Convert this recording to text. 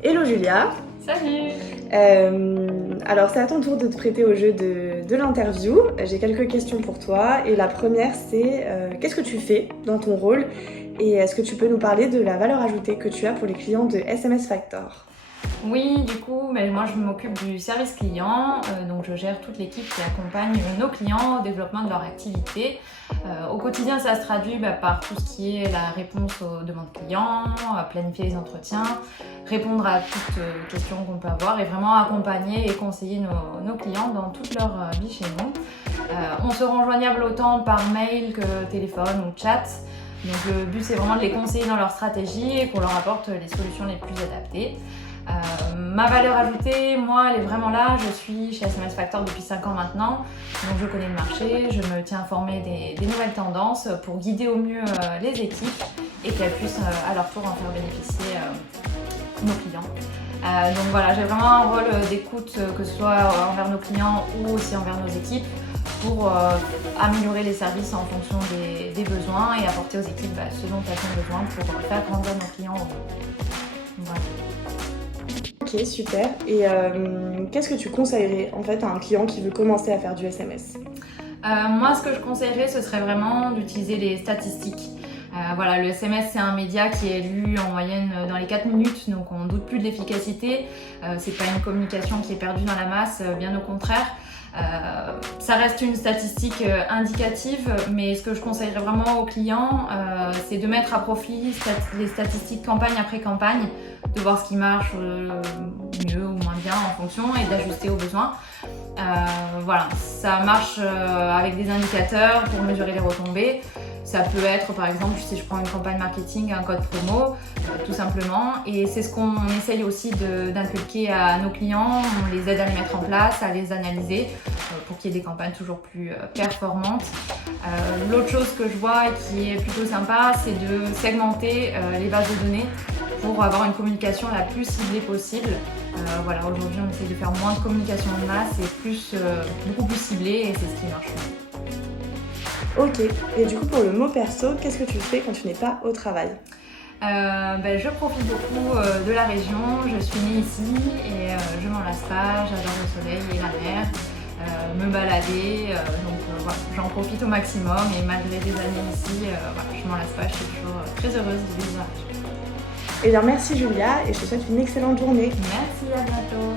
Hello Julia. Salut. Alors c'est à ton tour de te prêter au jeu de l'interview. J'ai quelques questions pour toi et la première c'est qu'est-ce que tu fais dans ton rôle et est-ce que tu peux nous parler de la valeur ajoutée que tu as pour les clients de SMS Factor? Oui, du coup, moi je m'occupe du service client, donc je gère toute l'équipe qui accompagne nos clients au développement de leur activité. Au quotidien, ça se traduit par tout ce qui est la réponse aux demandes clients, planifier les entretiens, répondre à toutes questions qu'on peut avoir et vraiment accompagner et conseiller nos clients dans toute leur vie chez nous. On se rend joignable autant par mail que téléphone ou chat. Donc le but c'est vraiment de les conseiller dans leur stratégie et qu'on leur apporte les solutions les plus adaptées. Ma valeur ajoutée, moi, elle est vraiment là. Je suis chez SMS Factor depuis 5 ans maintenant, donc je connais le marché, je me tiens informée des nouvelles tendances pour guider au mieux les équipes et qu'elles puissent à leur tour en faire bénéficier nos clients. Donc voilà, j'ai vraiment un rôle d'écoute, que ce soit envers nos clients ou aussi envers nos équipes, pour améliorer les services en fonction des besoins et apporter aux équipes ce dont elles ont besoin pour faire grandir nos clients au mieux. Voilà. Ok, super. Et qu'est-ce que tu conseillerais en fait à un client qui veut commencer à faire du SMS? Moi, ce que je conseillerais, ce serait vraiment d'utiliser les statistiques. Voilà, le SMS, c'est un média qui est lu en moyenne dans les 4 minutes, donc on ne doute plus de l'efficacité. C'est pas une communication qui est perdue dans la masse, bien au contraire. Ça reste une statistique indicative, mais ce que je conseillerais vraiment aux clients, c'est de mettre à profit les statistiques campagne après campagne, de voir ce qui marche mieux ou moins bien en fonction et d'ajuster aux besoins. Voilà, ça marche avec des indicateurs pour mesurer les retombées. Ça peut être par exemple, si je prends une campagne marketing, un code promo, tout simplement. Et c'est ce qu'on essaye aussi d'inculquer à nos clients. On les aide à les mettre en place, à les analyser pour qu'il y ait des campagnes toujours plus performantes. L'autre chose que je vois et qui est plutôt sympa, c'est de segmenter les bases de données pour avoir une communication la plus ciblée possible. Voilà, aujourd'hui on essaie de faire moins de communication de masse et beaucoup plus ciblée, et c'est ce qui marche. Ok. Et du coup pour le mot perso, qu'est-ce que tu fais quand tu n'es pas au travail? Je profite beaucoup de la région, je suis née ici et je m'en lasse pas, j'adore le soleil et la mer, me balader, donc voilà, j'en profite au maximum et malgré des années ici, voilà, je m'en lasse pas, je suis toujours très heureuse de vivre dans la région. Eh bien merci Julia et je te souhaite une excellente journée. Merci, à bientôt.